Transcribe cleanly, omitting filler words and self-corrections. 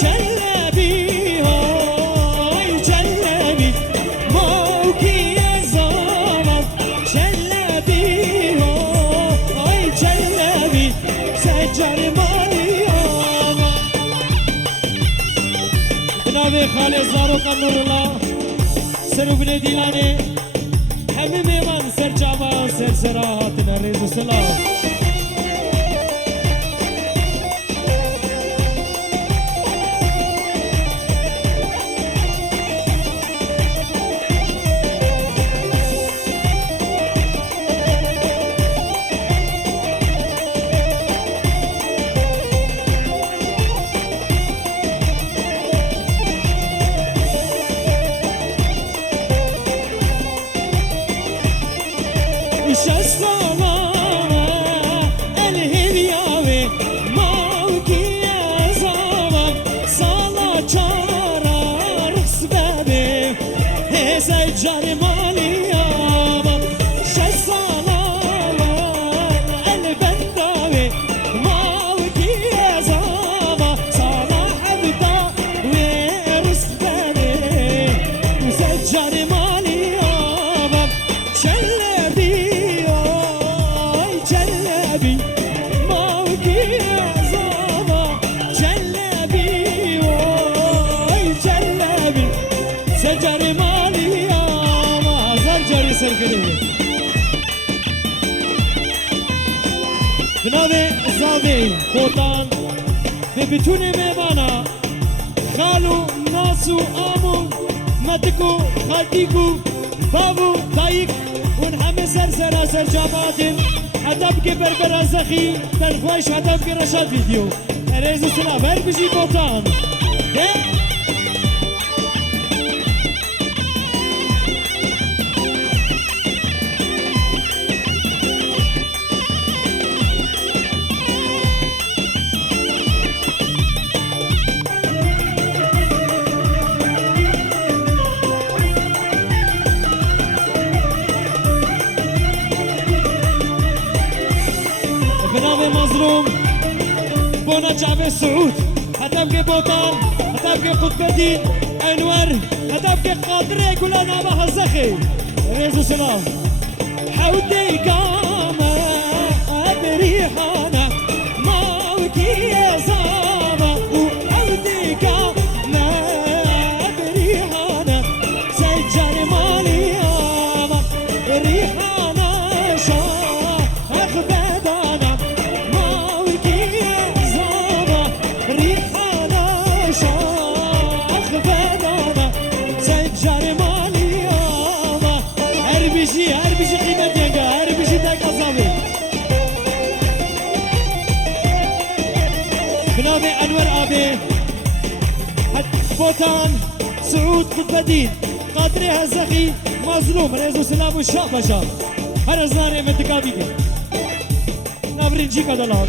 جلبي هاي جلبي موكي يا زمان جلبي هاي جلبي سجر مالي ياما جناب خالد زاروق نور الله سرو بن ديلاني حبيبي من سر جاما سر سراتنا ريز سلام جاري مالي ياما شي صلاة البنداوي مالكي يا زاما صلاح بدا ويرسبني وسجاري مالي ياما جلبي اوي جلبي مالكي يا زاما جلبي اوي جلبي سجاري مالي بنابه زاوی خوتان به بتون میمانا خالو ناسو آمو مدکو خالتیکو بابو تایک ون همه سر جامعاتن حتب که بربر زخی تنخوش حتب که رشاد ویدیو ریز سلام هر بجی خوتان بنام مظلوم بونا جعب سعود هتبقى بوطان هتبقى قطب الدين انور هتبقى قادرة كلنا بحزخي ريزو سلام حودي قامة بريحانة ماوكي يا زامة وحودي قامة بريحانة سجل مالي ياما ريحانة شاخ بدانا هر بیشی قیمت ینگه هر بیشی تک ازامی بنام انور آبی بوتان سعود قطبدین قادری هزخی مظلوم ریز و سلام و شاه باشا هر از ناره متقابی که نابرینجی کدالا